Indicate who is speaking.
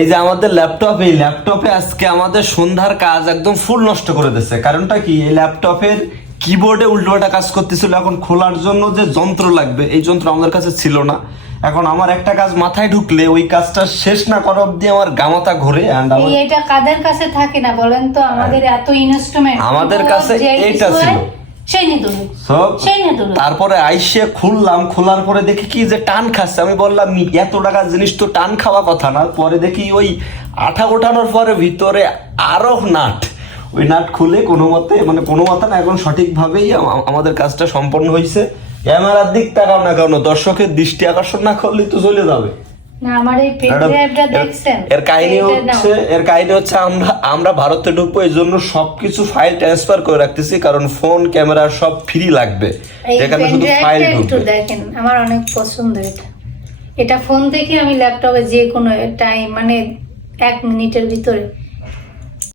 Speaker 1: এই যে আমাদের ল্যাপটপ এই ল্যাপটপে আজকে আমাদের সন্ধ্যার কাজ একদম ফুল নষ্ট করে দিচ্ছে কারণটা কি? এই ল্যাপটপের কিবোর্ডে উল্টোপাল্টা কাজ করতেছিল। এখন খোলার জন্য যে যন্ত্র লাগবে এই যন্ত্র আমাদের কাছে ছিল না। এখন আমার একটা কাজ মাথায় ঢুকলে ওই কাজটা শেষ না করা অব্দি আমার গামাতা ঘুরে
Speaker 2: এটা কাদের কাছে থাকে না বলেন তো? আমাদের এত ইনস্ট্রুমেন্ট
Speaker 1: আমাদের কাছে এইটা ছিল। তারপরে আইসে খুললাম খোলার পরে দেখি কি যে টান খাচ্ছে। আমি বললাম "মি- এত টাকার জিনিস তো টান খাওয়া কথা না। পরে দেখি ওই আঠা ওঠানোর পরে ভিতরে আরও নাট। ওই নাট খুলে কোনো মতে মানে কোনো মতে না এখন সঠিকভাবেই আম- আমাদের কাজটা সম্পন্ন হয়েছে ক্যামেরার দিক তাকাও না কেন দর্শকের দৃষ্টি আকর্ষণ না করলে তো চলে যাবে।
Speaker 2: আমার এই পেন
Speaker 1: ম্যাডাম,
Speaker 2: ড্রাইভটা
Speaker 1: এর- কাহিনী হচ্ছে এর কাহিনী হচ্ছে আমরা আমরা ভারতে ঢুকবো এই জন্য সবকিছু ফাইল ট্রান্সফার করে রাখতেছি কারণ ফোন ক্যামেরা সব ফ্রি লাগবে। শুধু ফাইল ঢুকবে।
Speaker 2: দেখেন আমার অনেক পছন্দ এটা। এটা ফোন থেকে আমি ল্যাপটপে যে কোনো টাইম মানে এক মিনিটের ভিতরে